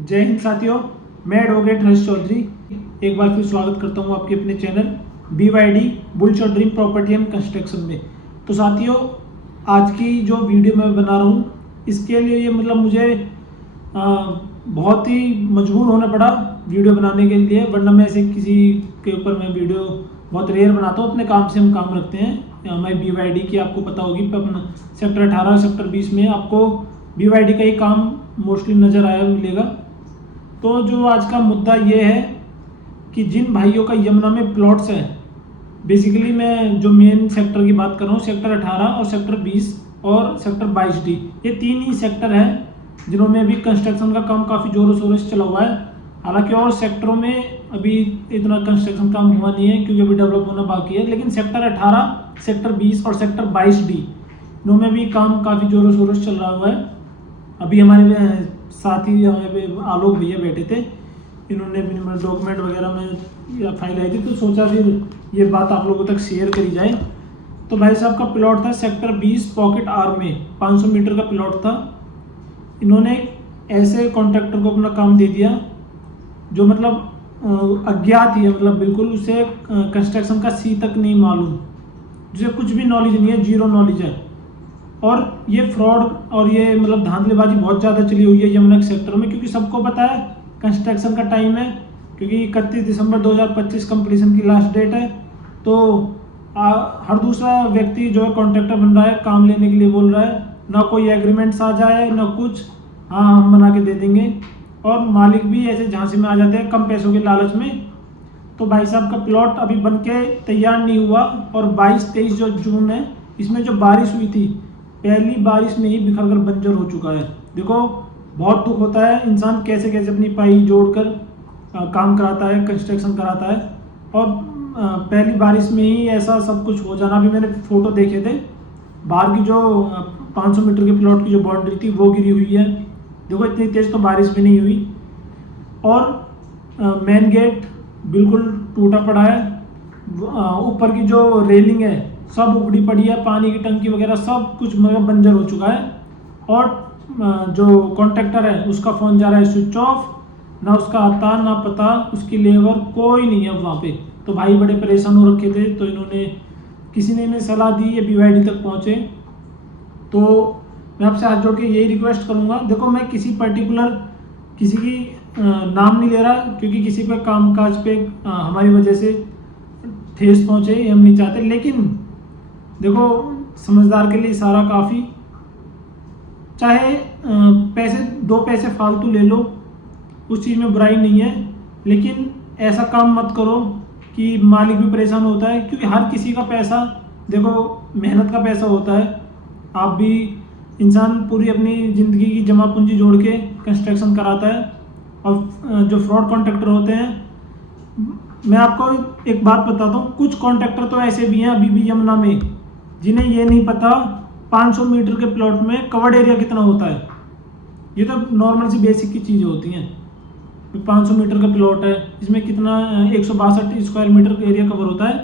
जय हिंद साथियों, मैं एडवोकेट हर्ष चौधरी एक बार फिर स्वागत करता हूं आपके अपने चैनल BYD बुल्स और ड्रीम प्रॉपर्टी एंड कंस्ट्रक्शन में। तो साथियों, आज की जो वीडियो मैं बना रहा हूं इसके लिए ये मुझे बहुत ही मजबूर होना पड़ा वीडियो बनाने के लिए, वरना मैं ऐसे किसी के ऊपर मैं वीडियो बहुत रेयर बनाता हूँ। अपने काम से हम काम रखते हैं। हमारी BYD की आपको पता होगी, अपना सेक्टर 18 सेक्टर 20 में आपको BYD का ही काम मोस्टली नज़र आया मिलेगा। तो जो आज का मुद्दा ये है कि जिन भाइयों का यमुना में प्लॉट्स हैं, बेसिकली मैं जो मेन सेक्टर की बात कर रहा हूँ, सेक्टर 18 और सेक्टर 20 और सेक्टर 22D, ये तीन ही सेक्टर हैं जिन्होंने अभी कंस्ट्रक्शन का काम काफ़ी ज़ोरों शोरों से चला हुआ है। हालांकि और सेक्टरों में अभी इतना कंस्ट्रक्शन काम हुआ नहीं है क्योंकि अभी डेवलप होना बाकी है, लेकिन सेक्टर 18, सेक्टर 20 और सेक्टर 22D इनमें भी काम काफ़ी ज़ोरों शोरों से चल रहा हुआ है। अभी हमारे साथी आलोक भैया बैठे थे, इन्होंने भी डॉक्यूमेंट वगैरह में फाइल आई थी, तो सोचा फिर ये बात आप लोगों तक शेयर करी जाए। तो भाई साहब का प्लॉट था सेक्टर 20 पॉकेट आर में, 500 मीटर का प्लॉट था। इन्होंने ऐसे कॉन्ट्रैक्टर को अपना काम दे दिया जो अज्ञात ही है, बिल्कुल उसे कंस्ट्रक्शन का सी तक नहीं मालूम, जिसे कुछ भी नॉलेज नहीं है, जीरो नॉलेज है। और ये फ्रॉड और ये धांधलेबाजी बहुत ज़्यादा चली हुई है यमुना सेक्टर में, क्योंकि सबको पता है कंस्ट्रक्शन का टाइम है, क्योंकि 31 दिसंबर 2025 कंप्लीशन की लास्ट डेट है। तो हर दूसरा व्यक्ति जो है कॉन्ट्रैक्टर बन रहा है, काम लेने के लिए बोल रहा है, ना कोई एग्रीमेंट्स आ जाए ना कुछ, हाँ हम बना के दे देंगे। और मालिक भी ऐसे झांसे में आ जाते हैं कम पैसों के लालच में। तो भाई साहब का प्लॉट अभी बन के तैयार नहीं हुआ, और 22-23 जो जून है, इसमें जो बारिश हुई थी, पहली बारिश में ही बिखर कर बंजर हो चुका है। देखो, बहुत दुख होता है, इंसान कैसे कैसे अपनी पाई जोड़कर काम कराता है, कंस्ट्रक्शन कराता है, और पहली बारिश में ही ऐसा सब कुछ हो जाना। अभी मैंने फोटो देखे थे, बाहर की जो 500 मीटर के प्लॉट की जो बाउंड्री थी वो गिरी हुई है। देखो, इतनी तेज तो बारिश भी नहीं हुई, और मेन गेट बिल्कुल टूटा पड़ा है। ऊपर की जो रेलिंग है सब उखड़ी पड़ी है, पानी की टंकी वगैरह सब कुछ बंजर हो चुका है। और जो कॉन्ट्रैक्टर है उसका फ़ोन जा रहा है स्विच ऑफ, ना उसका आता ना पता, उसकी लेबर कोई नहीं है वहाँ पे। तो भाई बड़े परेशान हो रखे थे, तो इन्होंने किसी ने इन्हें सलाह दी ये BYD तक पहुँचे। तो मैं आपसे हाथ जोड़ के यही रिक्वेस्ट करूँगा, देखो मैं किसी पर्टिकुलर किसी की नाम नहीं ले रहा, क्योंकि किसी पे कामकाज पे हमारी वजह से ठेस पहुँचे हम नहीं चाहते, लेकिन देखो समझदार के लिए इशारा काफ़ी। चाहे पैसे 2 पैसे फालतू ले लो, उस चीज़ में बुराई नहीं है, लेकिन ऐसा काम मत करो कि मालिक भी परेशान होता है, क्योंकि हर किसी का पैसा, देखो मेहनत का पैसा होता है। आप भी इंसान पूरी अपनी ज़िंदगी की जमा पूंजी जोड़ के कंस्ट्रक्शन कराता है, और जो फ्रॉड कॉन्ट्रैक्टर होते हैं, मैं आपको एक बात बताता हूँ, कुछ कॉन्ट्रैक्टर तो ऐसे भी हैं अभी भी यमुना में, जिन्हें ये नहीं पता 500 मीटर के प्लॉट में कवर्ड एरिया कितना होता है। ये तो नॉर्मल सी बेसिक की चीज़ें होती हैं। 500 मीटर का प्लॉट है, इसमें कितना 162 स्क्वायर मीटर का एरिया कवर होता है।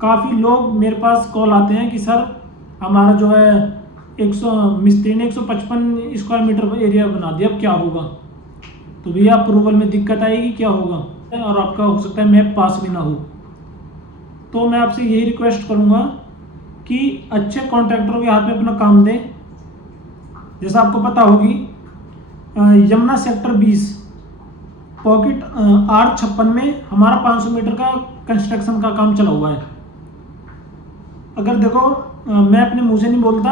काफ़ी लोग मेरे पास कॉल आते हैं कि सर हमारा जो है मिस्त्री ने 155 स्क्वायर मीटर एरिया बना दिया, अब क्या होगा। तो भैया अप्रूवल में दिक्कत आएगी, क्या होगा, और आपका हो सकता है मैप पास भी ना हो। तो मैं आपसे यही रिक्वेस्ट करूँगा कि अच्छे कॉन्ट्रैक्टरों के हाथ में अपना काम दें। जैसा आपको पता होगी, यमुना सेक्टर 20 पॉकेट R56 में हमारा 500 मीटर का कंस्ट्रक्शन का काम चला हुआ है। अगर देखो, मैं अपने मुंह से नहीं बोलता,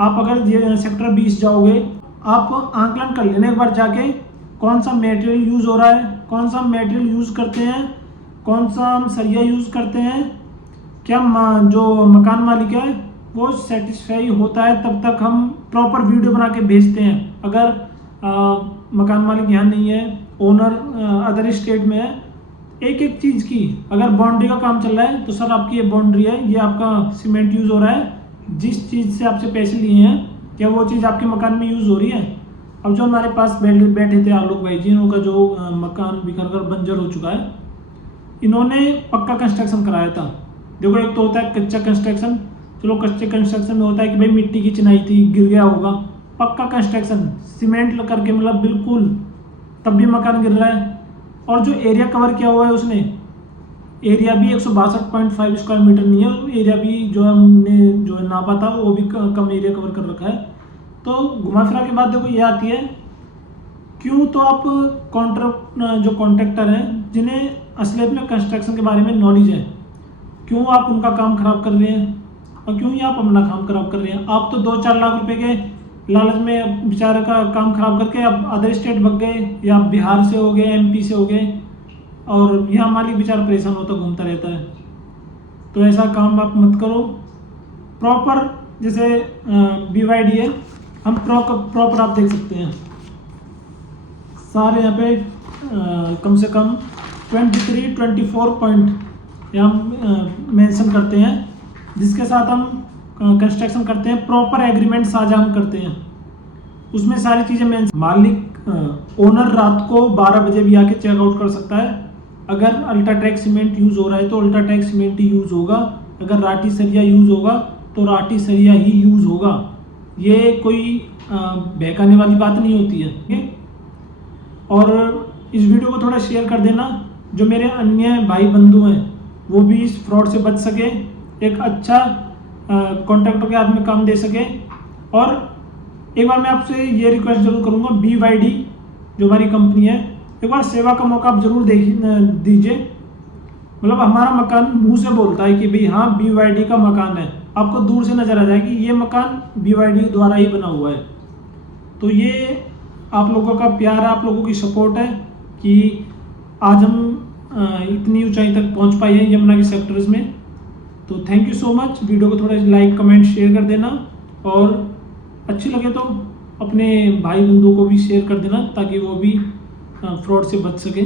आप अगर ये सेक्टर 20 जाओगे, आप आंकलन कर लेना एक बार जाके, कौन सा मटेरियल यूज़ हो रहा है, कौन सा मटेरियल यूज़ करते हैं, कौन सा हम सरिया यूज़ करते हैं, क्या जो मकान मालिक है वो सेटिस्फाई होता है, तब तक हम प्रॉपर वीडियो बना के भेजते हैं। अगर मकान मालिक यहाँ नहीं है, ओनर अदर स्टेट में है, एक एक चीज़ की, अगर बाउंड्री का काम चल रहा है तो सर आपकी ये बाउंड्री है, ये आपका सीमेंट यूज़ हो रहा है, जिस चीज़ से आपसे पैसे लिए हैं क्या वो चीज़ आपके मकान में यूज़ हो रही है। अब जो हमारे पास बैठे थे आलोक भाई जी, इनका जो मकान बिखर कर बंजर हो चुका है, इन्होंने पक्का कंस्ट्रक्शन कराया था। देखो, एक तो होता है कच्चा कंस्ट्रक्शन, चलो कच्चे कंस्ट्रक्शन में होता है कि भाई मिट्टी की चिनाई थी, गिर गया होगा। पक्का कंस्ट्रक्शन सीमेंट करके बिल्कुल तब भी मकान गिर रहा है। और जो एरिया कवर किया हुआ है उसने, एरिया भी 162.5 स्क्वायर मीटर नहीं है, एरिया भी जो हमने जो नापा था वो भी कम एरिया कवर कर रखा है। तो घुमा फिरा के बात देखो ये आती है, क्यों तो आप जो कॉन्ट्रैक्टर हैं जिन्हें असलियत में कंस्ट्रक्शन के बारे में नॉलेज है, क्यों आप उनका काम खराब कर रहे हैं और क्यों ही आप अपना काम खराब कर रहे हैं। आप तो 2-4 लाख रुपए के लालच में बेचारे का काम खराब करके अब अदर स्टेट भाग गए, या बिहार से हो गए, एमपी से हो गए, और यहाँ मालिक बेचारा परेशान होता घूमता रहता है। तो ऐसा काम आप मत करो। प्रॉपर जैसे BYD है, हम प्रॉपर आप देख सकते हैं सारे यहाँ पे कम से कम 23-24 पॉइंट यहाँ मेंशन करते हैं, जिसके साथ हम कंस्ट्रक्शन करते हैं। प्रॉपर एग्रीमेंट साझा हम करते हैं, उसमें सारी चीज़ें मेंशन। मालिक ओनर रात को 12 बजे भी आके चेकआउट कर सकता है। अगर अल्ट्राटेक सीमेंट यूज़ हो रहा है तो अल्ट्राटेक सीमेंट ही यूज़ होगा, अगर राठी सरिया यूज़ होगा तो राठी सरिया ही यूज़ होगा। ये कोई बहकाने वाली बात नहीं होती है, ठीक है। और इस वीडियो को थोड़ा शेयर कर देना, जो मेरे अन्य भाई बंधु हैं वो भी इस फ्रॉड से बच सके, एक अच्छा कॉन्ट्रैक्टर के हाथ में काम दे सके। और एक बार मैं आपसे ये रिक्वेस्ट जरूर करूँगा, BYD जो हमारी कंपनी है, एक बार सेवा का मौका आप जरूर दीजिए। मतलब हमारा मकान मुंह से बोलता है कि भाई हाँ BYD का मकान है, आपको दूर से नजर आ जाएगी ये मकान BYD द्वारा ही बना हुआ है। तो ये आप लोगों का प्यार है, आप लोगों की सपोर्ट है कि आज हम इतनी ऊंचाई तक पहुंच पाए हैं यमुना के सेक्टर्स में। तो thank you so much. Video को थोड़ा लाइक कमेंट शेयर कर देना, और अच्छी लगे तो अपने भाई बंधुओं को भी शेयर कर देना ताकि वो भी फ्रॉड से बच सके।